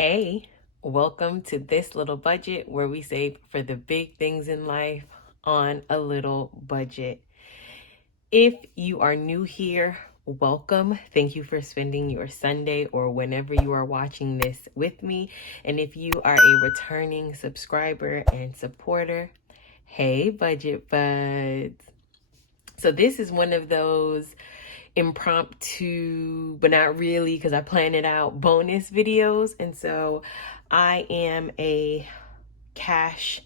Hey, welcome to this little budget where we save for the big things in life on a little budget. If you are new here, welcome. Thank you for spending your Sunday or whenever you are watching this with me. And if you are a returning subscriber and supporter, hey, budget buds. So this is one of those impromptu, but not really because I plan it out, bonus videos. And so I am a cash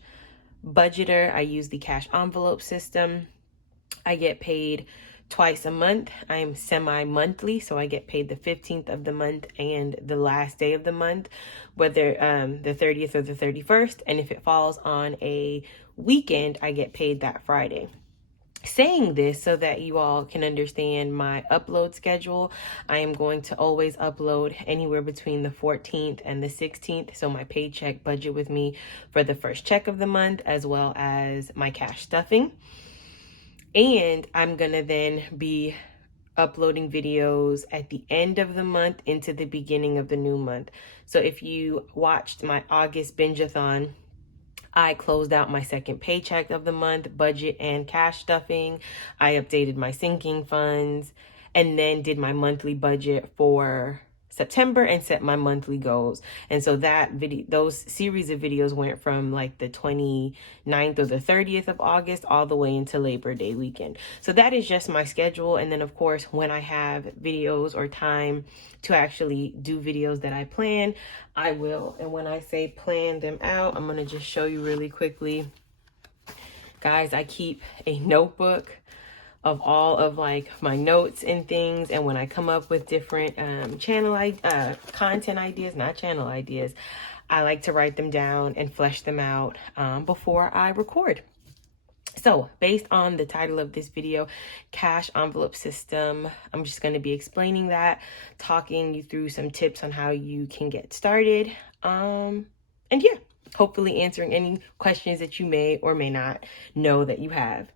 budgeter. I use the cash envelope system. I get paid twice a month. I'm semi-monthly, so I get paid the 15th of the month and the last day of the month, whether the 30th or the 31st. And if it falls on a weekend, I get paid that Friday. Saying this so that you all can understand my upload schedule, I am going to always upload anywhere between the 14th and the 16th. So my paycheck budget with me for the first check of the month, as well as my cash stuffing. And I'm going to then be uploading videos at the end of the month into the beginning of the new month. So if you watched my August binge-a-thon, I closed out my second paycheck of the month, budget and cash stuffing. I updated my sinking funds and then did my monthly budget for September and set my monthly goals. And so those series of videos went from like the 29th or the 30th of August all the way into Labor Day weekend. So that is just my schedule. And then of course, when I have videos or time to actually do videos that I plan, I will. And when I say plan them out, I'm going to just show you really quickly. Guys, I keep a notebook of all of like my notes and things, and when I come up with different content ideas, not channel ideas, I like to write them down and flesh them out before I record. So based on the title of this video, cash envelope system, I'm just going to be explaining that, talking you through some tips on how you can get started, and yeah, hopefully answering any questions that you may or may not know that you have.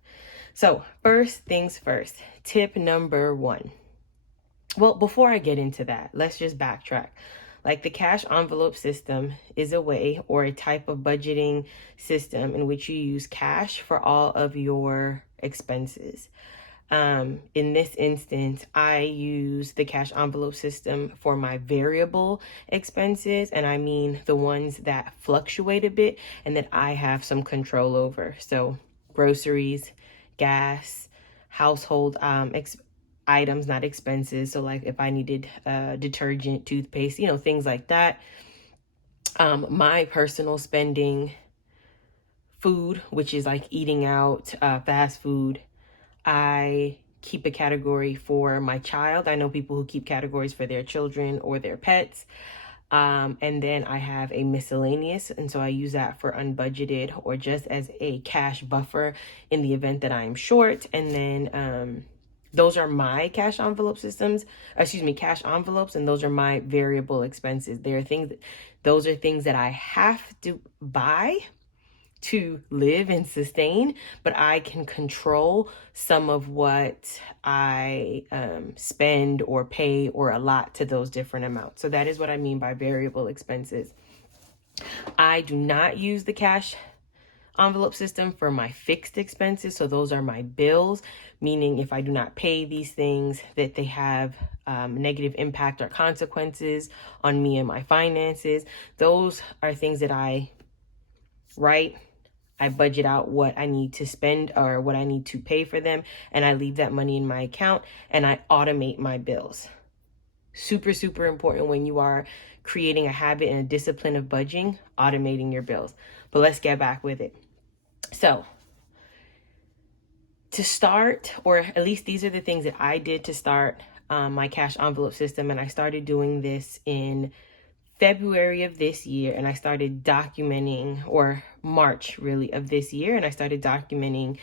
So first things first, tip number 1. Well, before I get into that, let's just backtrack. Like the cash envelope system is a way or a type of budgeting system in which you use cash for all of your expenses. In this instance, I use the cash envelope system for my variable expenses, and I mean the ones that fluctuate a bit and that I have some control over. So groceries, gas, household items, not expenses. So like if I needed detergent, toothpaste, things like that. My personal spending, food, which is like eating out, fast food. I keep a category for my child. I know people who keep categories for their children or their pets. And then I have a miscellaneous, and so I use that for unbudgeted or just as a cash buffer in the event that I am short. And then those are my cash envelope cash envelopes, and those are my variable expenses. Those are things that I have to buy to live and sustain, but I can control some of what I spend or pay or allot to those different amounts. So that is what I mean by variable expenses. I do not use the cash envelope system for my fixed expenses. So those are my bills, meaning if I do not pay these things, that they have negative impact or consequences on me and my finances. Those are things that I write. I budget out what I need to spend or what I need to pay for them, and I leave that money in my account, and I automate my bills. Super, super important when you are creating a habit and a discipline of budgeting, automating your bills. But let's get back with it. So to start, or at least these are the things that I did to start my cash envelope system, and I started doing this in February of this year, and I started documenting, or March really of this year, and I started documenting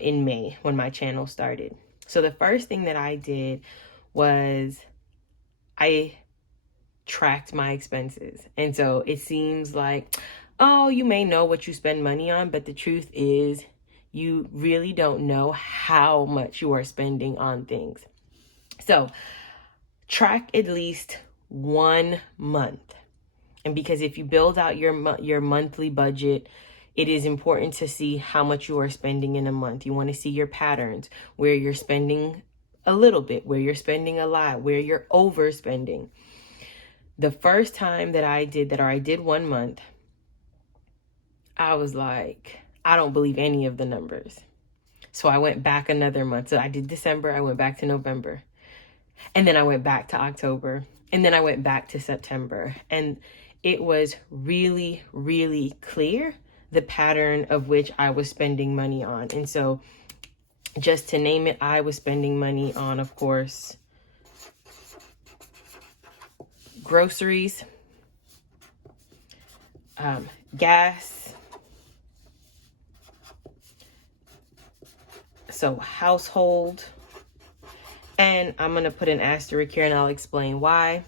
in May when my channel started. So the first thing that I did was I tracked my expenses. And so it seems like, oh, you may know what you spend money on, but the truth is you really don't know how much you are spending on things. So track at least 1 month And because if you build out your monthly budget, it is important to see how much you are spending in a month. You want to see your patterns, where you're spending a little bit, where you're spending a lot, where you're overspending. The first time that I did that, or I did 1 month, I was like, I don't believe any of the numbers. So I went back another month. So I did December, I went back to November, and then I went back to October, and then I went back to September. And it was really, really clear the pattern of which I was spending money on. And so just to name it, I was spending money on, of course, groceries, gas, so household, and I'm going to put an asterisk here and I'll explain why.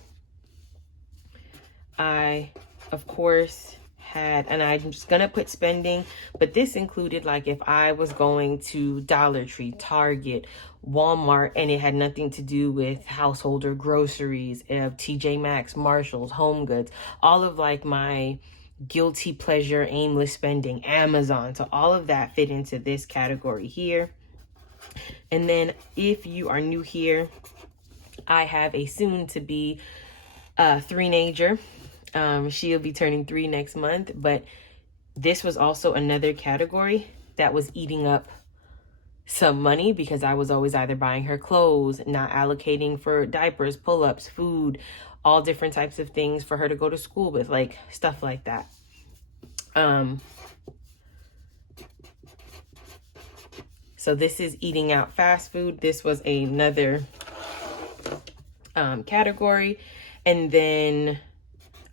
I, of course, and I'm just going to put spending, but this included like if I was going to Dollar Tree, Target, Walmart, and it had nothing to do with household or groceries, TJ Maxx, Marshalls, Home Goods, all of like my guilty pleasure, aimless spending, Amazon. So all of that fit into this category here. And then if you are new here, I have a soon to be three-nager. She'll be turning 3 next month, but this was also another category that was eating up some money because I was always either buying her clothes, not allocating for diapers, pull-ups, food, all different types of things for her to go to school with, like stuff like that. So this is eating out fast food. This was another category. And then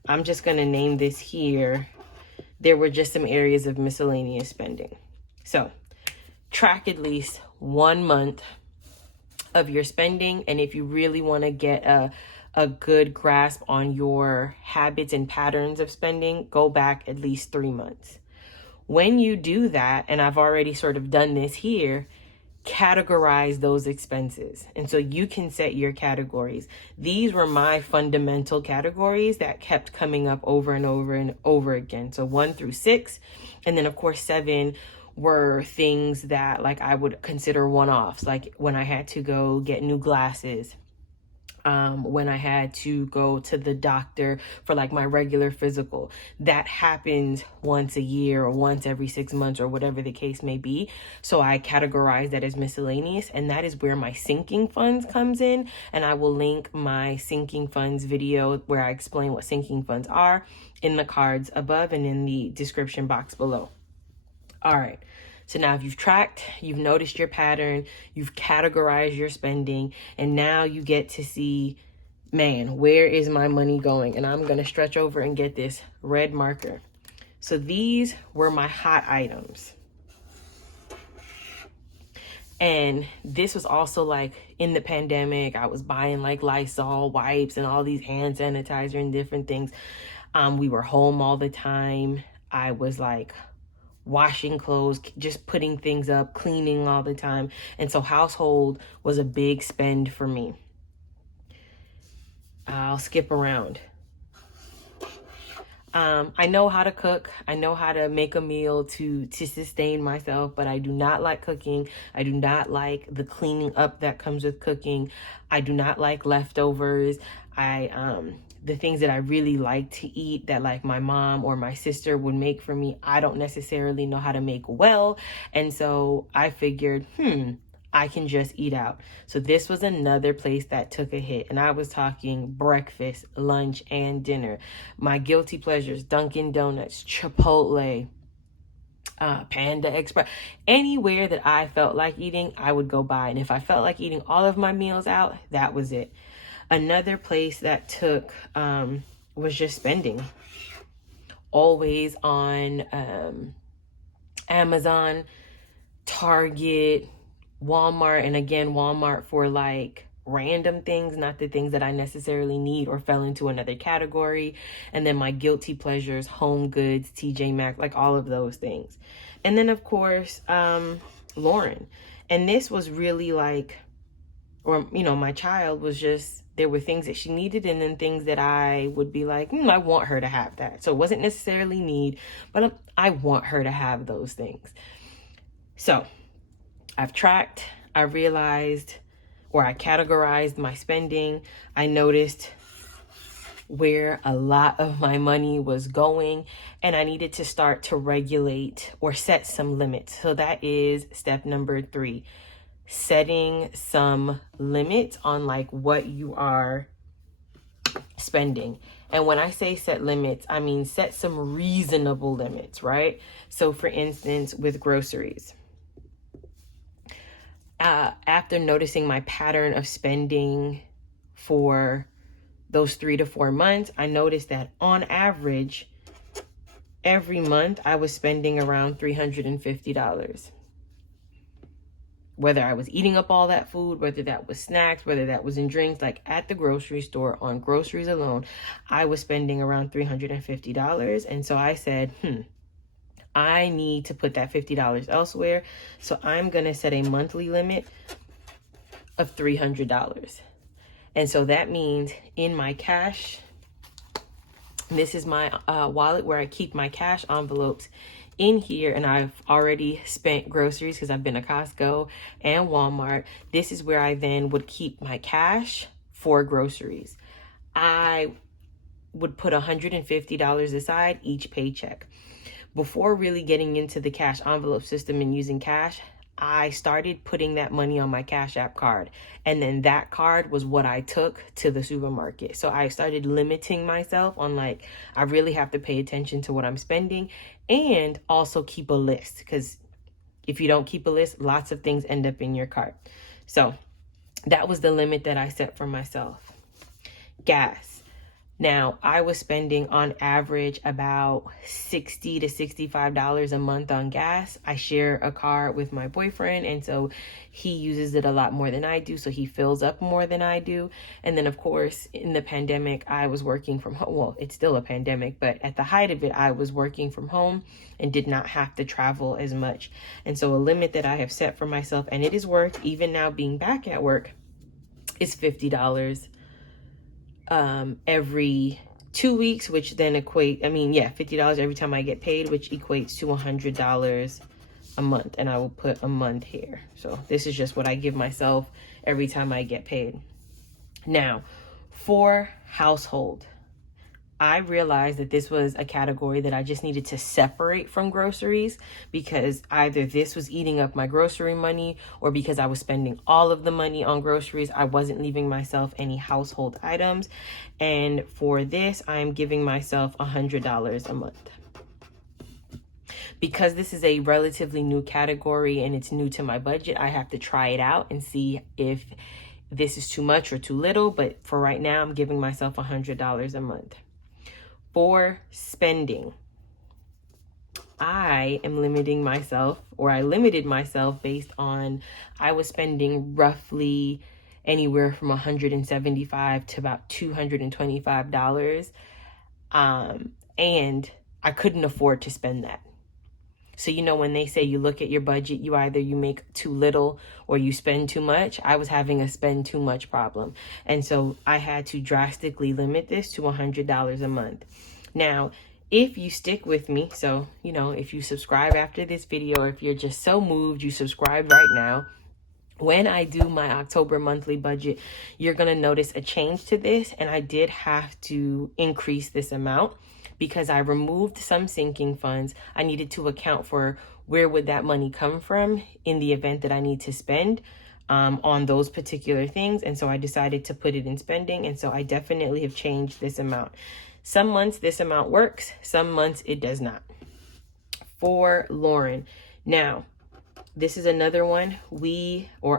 I'm just going to name this here. There were just some areas of miscellaneous spending. So track at least 1 month of your spending. And if you really want to get a good grasp on your habits and patterns of spending, go back at least 3 months. When you do that, and I've already sort of done this here, categorize those expenses. And so you can set your categories. These were my fundamental categories that kept coming up over and over and over again. So 1 through 6. And then of course 7 were things that like I would consider one-offs, like when I had to go get new glasses, when I had to go to the doctor for like my regular physical. That happens once a year or once every 6 months or whatever the case may be. So I categorize that as miscellaneous, and that is where my sinking funds comes in. And I will link my sinking funds video where I explain what sinking funds are in the cards above and in the description box below. All right. So now if you've tracked, you've noticed your pattern, you've categorized your spending, and now you get to see, man, where is my money going? And I'm going to stretch over and get this red marker. So these were my hot items. And this was also like in the pandemic, I was buying like Lysol wipes and all these hand sanitizer and different things. We were home all the time. I was like washing clothes, just putting things up, cleaning all the time. And so household was a big spend for me. I'll skip around. I know how to cook. I know how to make a meal to sustain myself, but I do not like cooking. I do not like the cleaning up that comes with cooking. I do not like leftovers. The things that I really like to eat that like my mom or my sister would make for me, I don't necessarily know how to make well. And so I figured, I can just eat out. So this was another place that took a hit. And I was talking breakfast, lunch, and dinner. My guilty pleasures, Dunkin' Donuts, Chipotle, Panda Express, anywhere that I felt like eating, I would go by. And if I felt like eating all of my meals out, that was it. Another place that took was just spending. Always on Amazon, Target, Walmart, and again, Walmart for like random things, not the things that I necessarily need or fell into another category. And then my guilty pleasures, Home Goods, TJ Maxx, like all of those things. And then of course, Lauren. And this was really like or, you know, my child was just, there were things that she needed and then things that I would be like, I want her to have that. So it wasn't necessarily need, but I want her to have those things. So I've tracked, I realized, or I categorized my spending. I noticed where a lot of my money was going, and I needed to start to regulate or set some limits. So that is step number 3, setting some limits on like what you are spending. And when I say set limits, I mean set some reasonable limits, right? So for instance, with groceries, after noticing my pattern of spending for those 3 to 4 months, I noticed that on average, every month I was spending around $350. Whether I was eating up all that food, whether that was snacks, whether that was in drinks, like at the grocery store on groceries alone, I was spending around $350. And so I said, I need to put that $50 elsewhere. So I'm going to set a monthly limit of $300. And so that means in my cash, this is my wallet where I keep my cash envelopes in here, and I've already spent groceries because I've been to Costco and Walmart. This is where I then would keep my cash for groceries. I would put $150 aside each paycheck. Before really getting into the cash envelope system and using cash, I started putting that money on my Cash App card. And then that card was what I took to the supermarket. So I started limiting myself on like, I really have to pay attention to what I'm spending and also keep a list. Because if you don't keep a list, lots of things end up in your cart. So that was the limit that I set for myself. Gas. Now, I was spending on average about $60 to $65 a month on gas. I share a car with my boyfriend, and so he uses it a lot more than I do, so he fills up more than I do. And then, of course, in the pandemic, I was working from home. Well, it's still a pandemic, but at the height of it, I was working from home and did not have to travel as much. And so a limit that I have set for myself, and it has worked, even now being back at work, is $50 every 2 weeks, which then $50 every time I get paid, which equates to $100 a month. And I will put a month here. So this is just what I give myself every time I get paid. Now, for household, I realized that this was a category that I just needed to separate from groceries, because either this was eating up my grocery money, or because I was spending all of the money on groceries, I wasn't leaving myself any household items. And for this, I'm giving myself $100 a month. Because this is a relatively new category and it's new to my budget, I have to try it out and see if this is too much or too little. But for right now, I'm giving myself $100 a month. For spending, I am limiting myself, or I limited myself based on, I was spending roughly anywhere from $175 to about $225. And I couldn't afford to spend that. So, when they say you look at your budget, you make too little or you spend too much. I was having a spend too much problem. And so I had to drastically limit this to $100 a month. Now, if you stick with me, so, if you subscribe after this video, or if you're just so moved, you subscribe right now. When I do my October monthly budget, you're going to notice a change to this. And I did have to increase this amount, because I removed some sinking funds. I needed to account for where would that money come from in the event that I need to spend on those particular things. And so I decided to put it in spending. And so I definitely have changed this amount. Some months this amount works, some months it does not. For Lauren. Now, this is another one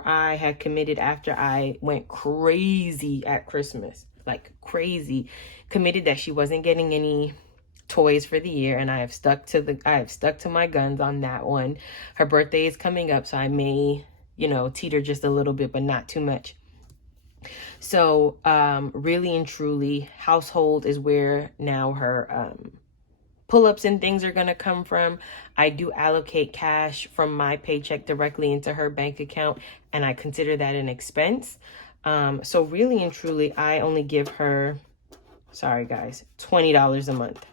I had committed after I went crazy at Christmas, like crazy, committed that she wasn't getting any toys for the year, and I have stuck to my guns on that one. Her birthday is coming up, so I may, teeter just a little bit, but not too much. So really and truly, household is where now her pull-ups and things are going to come from. I do allocate cash from my paycheck directly into her bank account, and I consider that an expense. So really and truly, I only give her, sorry guys, $20 a month.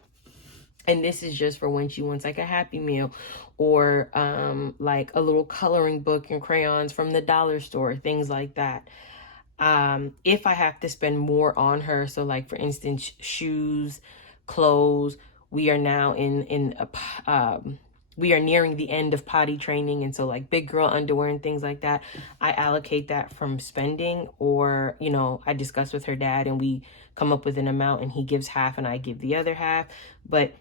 And this is just for when she wants like a Happy Meal or like a little coloring book and crayons from the dollar store, things like that. If I have to spend more on her, so like for instance, shoes, clothes, we are now we are nearing the end of potty training. And so like big girl underwear and things like that, I allocate that from spending, or, you know, I discuss with her dad and we come up with an amount and he gives half and I give the other half. But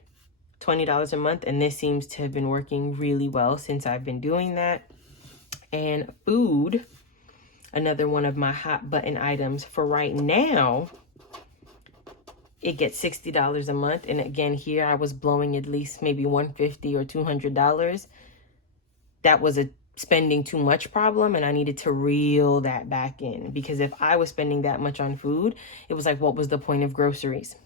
$20 a month, and this seems to have been working really well since I've been doing that. And food, another one of my hot button items for right now, it gets $60 a month. And again, here I was blowing at least maybe $150 or $200. That was a spending too much problem, and I needed to reel that back in, because if I was spending that much on food, it was like, what was the point of groceries?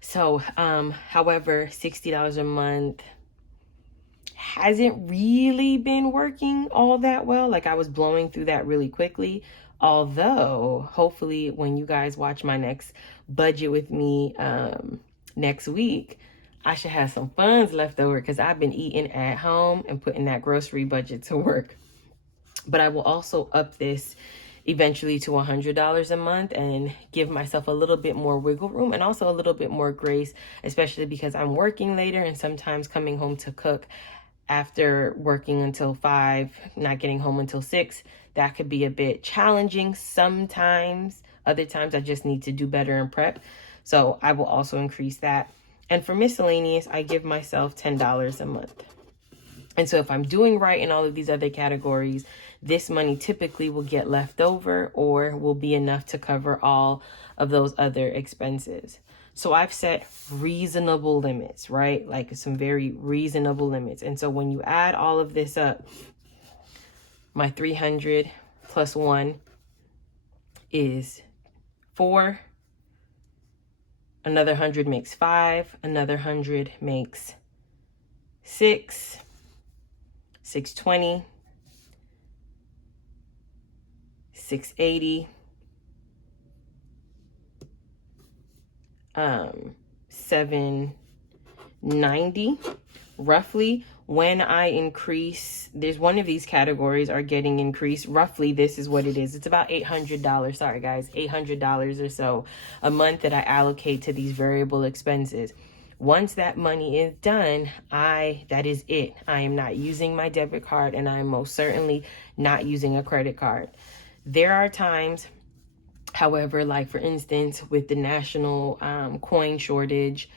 So, however, $60 a month hasn't really been working all that well. Like, I was blowing through that really quickly. Although, hopefully, when you guys watch my next budget with me next week, I should have some funds left over, because I've been eating at home and putting that grocery budget to work. But I will also up this eventually to $100 a month and give myself a little bit more wiggle room and also a little bit more grace, especially because I'm working later and sometimes coming home to cook after working until 5, not getting home until 6. That could be a bit challenging sometimes. Other times I just need to do better and prep. So I will also increase that. And for miscellaneous, I give myself $10 a month. And so if I'm doing right in all of these other categories, this money typically will get left over or will be enough to cover all of those other expenses. So I've set reasonable limits, right? Like some very reasonable limits. And so when you add all of this up, my 300 plus 1 is 4. Another 100 makes 5. Another 100 makes 6. 620. 680. 790 roughly. When I increase, there's one of these categories are getting increased. Roughly, this is what it is. It's about $800. Sorry, guys, $800 or so a month that I allocate to these variable expenses. Once that money is done, that is it. I am not using my debit card, and I am most certainly not using a credit card. There are times, however, like for instance, with the national coin shortage,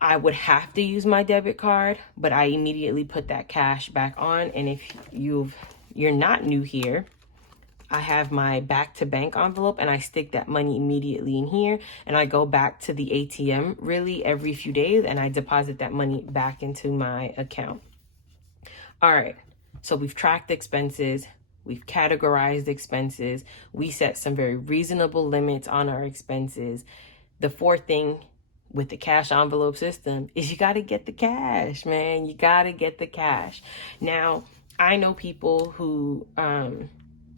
I would have to use my debit card, but I immediately put that cash back on. And if you're not new here, I have my back to bank envelope and I stick that money immediately in here, and I go back to the ATM really every few days and I deposit that money back into my account. All right, so we've tracked expenses, we've categorized expenses, we set some very reasonable limits on our expenses. The fourth thing with the cash envelope system is you got to get the cash, man. You got to get the cash. Now, I know people who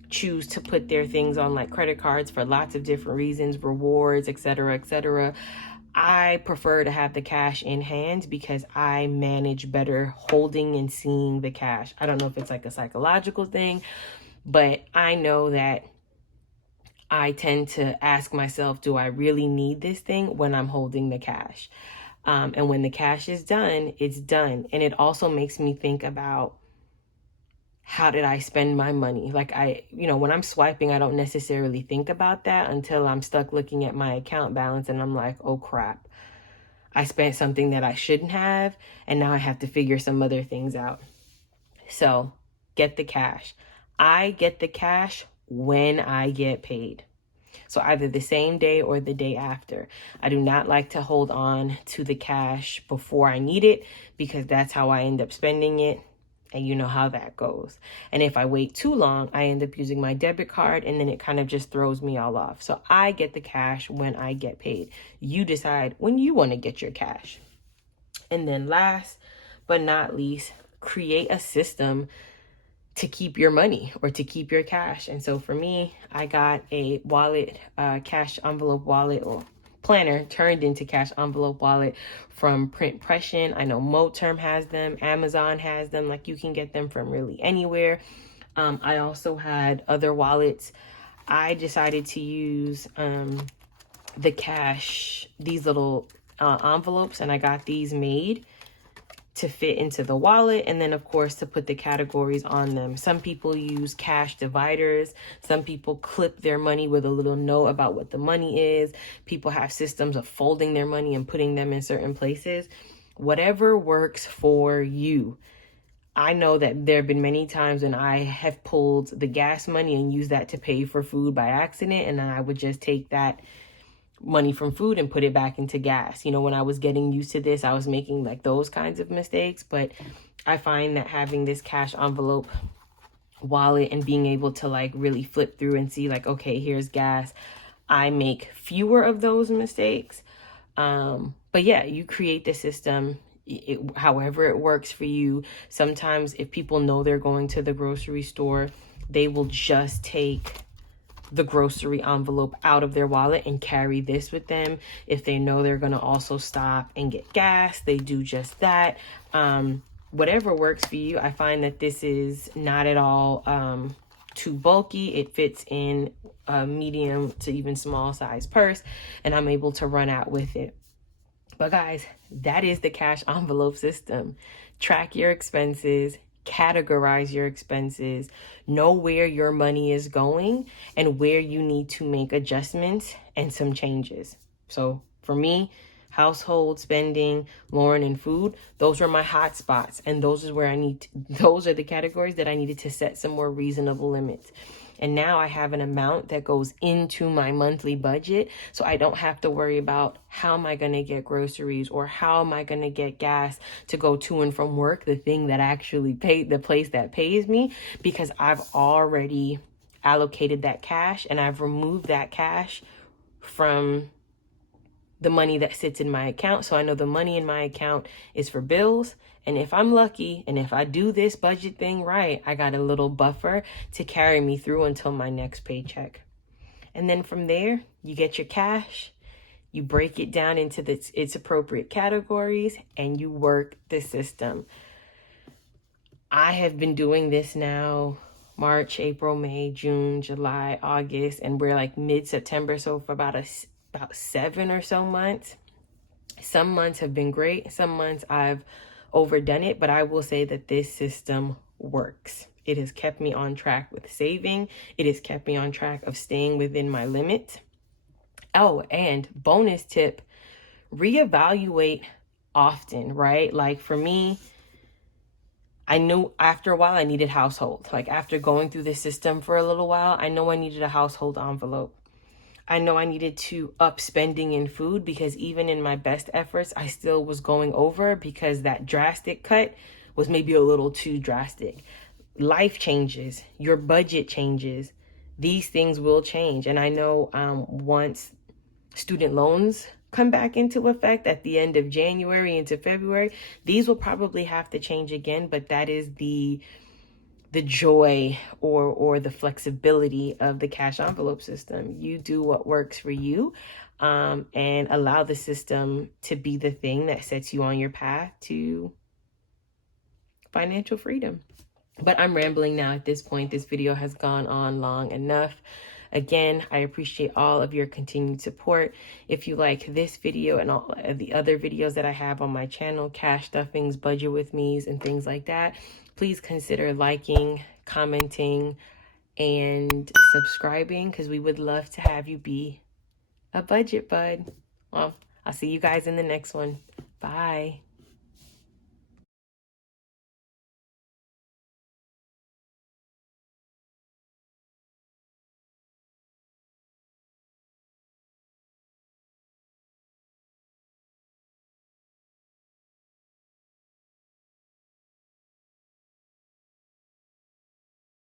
choose to put their things on like credit cards for lots of different reasons, rewards, etc., etc. I prefer to have the cash in hand because I manage better holding and seeing the cash. I don't know if it's like a psychological thing, but I know that I tend to ask myself, do I really need this thing when I'm holding the cash? And when the cash is done, it's done. And it also makes me think about, how did I spend my money? Like when I'm swiping, I don't necessarily think about that until I'm stuck looking at my account balance and I'm like, oh crap, I spent something that I shouldn't have. And now I have to figure some other things out. So get the cash. I get the cash when I get paid. So either the same day or the day after. I do not like to hold on to the cash before I need it because that's how I end up spending it. And you know how that goes. And if I wait too long, I end up using my debit card, and then it kind of just throws me all off. So I get the cash when I get paid. You decide when you want to get your cash. And then last but not least, create a system to keep your money or to keep your cash. And so for me, I got a wallet, cash envelope wallet, or planner turned into cash envelope wallet from Print Pression. I know Moterm has them, Amazon has them, like you can get them from really anywhere. I also had other wallets. I decided to use the cash, these little envelopes, and I got these made to fit into the wallet, and then of course to put the categories on them. Some people use cash dividers. Some people clip their money with a little note about what the money is. People have systems of folding their money and putting them in certain places. Whatever works for you. I know that there have been many times when I have pulled the gas money and used that to pay for food by accident, and then I would just take that money from food and put it back into gas. You know, when I was getting used to this, I was making like those kinds of mistakes. But I find that having this cash envelope wallet and being able to like really flip through and see like, okay, here's gas, I make fewer of those mistakes. But yeah, you create the system however it works for you. Sometimes if people know they're going to the grocery store, they will just take the grocery envelope out of their wallet and carry this with them. If they know they're going to also stop and get gas, they do just that. Whatever works for you. I find that this is not at all too bulky. It fits in a medium to even small size purse, and I'm able to run out with it. But guys, that is the cash envelope system. Track your expenses, categorize your expenses, know where your money is going and where you need to make adjustments and some changes. So for me, household spending, Lauren, and food, those are my hot spots. And those are the categories that I needed to set some more reasonable limits. And now I have an amount that goes into my monthly budget. So I don't have to worry about how am I going to get groceries or how am I going to get gas to go to and from work, the thing that actually the place that pays me, because I've already allocated that cash and I've removed that cash from the money that sits in my account. So I know the money in my account is for bills. And if I'm lucky, and if I do this budget thing right, I got a little buffer to carry me through until my next paycheck. And then from there, you get your cash, you break it down into its appropriate categories, and you work the system. I have been doing this now, March, April, May, June, July, August, and we're like mid-September. So for about 7 or so months. Some months have been great. Some months I've overdone it, but I will say that this system works. It has kept me on track with saving. It has kept me on track of staying within my limit. Oh, and bonus tip, reevaluate often, right? Like for me, I knew after a while I needed household. Like after going through this system for a little while, I know I needed a household envelope. I know I needed to up spending in food because even in my best efforts, I still was going over because that drastic cut was maybe a little too drastic. Life changes, your budget changes. These things will change. And I know once student loans come back into effect at the end of January into February, these will probably have to change again, but that is the joy or the flexibility of the cash envelope system. You do what works for you and allow the system to be the thing that sets you on your path to financial freedom. But I'm rambling now at this point. This video has gone on long enough. Again, I appreciate all of your continued support. If you like this video and all of the other videos that I have on my channel, cash stuffings, budget with me's, and things like that, please consider liking, commenting, and subscribing because we would love to have you be a budget bud. Well, I'll see you guys in the next one. Bye.